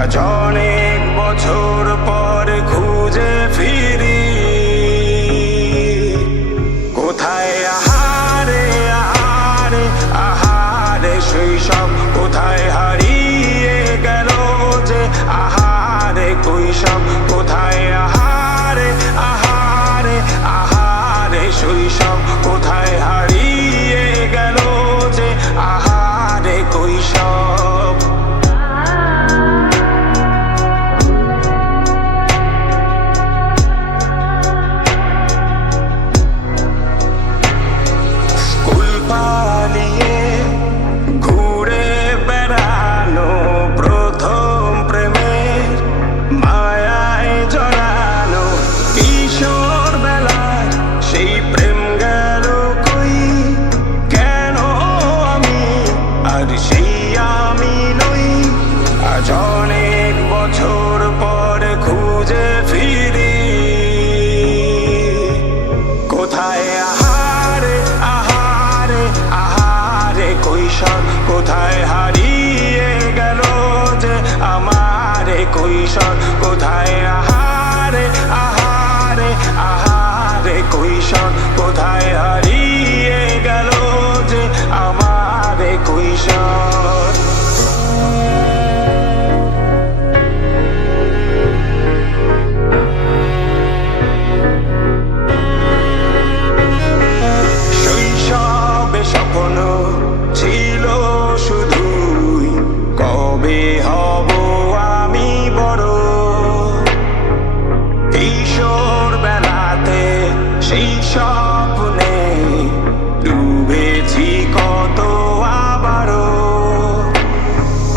আজ অনেক বছর পর খুঁজে ফিরি কোথায় আহারে আহারে আহারে শৈশব কোথায় হারিয়ে গেল যে আহারে কৈশব কোথায় আহারে আহারে আহারে শৈশব কোথায় হারিয়ে গেল যে আহারে কৈশব স্কুল পালিয়ে ঘুরে বেড়ানো প্রথম প্রেমের মায়ায় জড়ানো কিশোর বেলায় সেই প্রেম গেল কই কেন আমি আর সেই আমি নই আজ অনেক বছর পর খুঁজে ফিরি কোথায় আহারে আহারে আহারে কৈশোর কোথায় হারিয়ে গেল যে আমারে কৈশোর কোথায় আহারে আহারে আহারে কৈশোর কোথায় হারিয়ে গেল যে আমারে কৈশোর শৈশবে স্বপ্ন ছিল শুধুই কবে হব আমি বড় কিশোর বেলাতে সেই স্বপ্নে ডুবেছি কত আবারও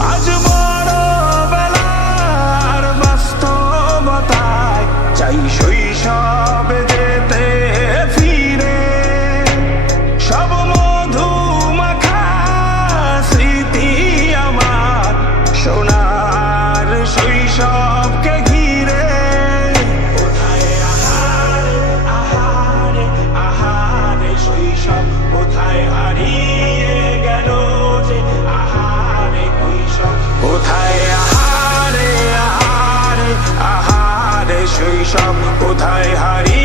আজ বড় বেলার বাস্তবতায় চাই শৈশবে যেতে ফিরে সব মধু মাখা স্মৃতি আমার সোনার শৈশবকে ঘিরে কোথায় আহারে আহারে আহারে শৈশব কোথায় হারিয়ে গেল যে আহারে কৈশোর কোথায় আহারে আহারে আহারে শৈশব কোথায় হারিয়ে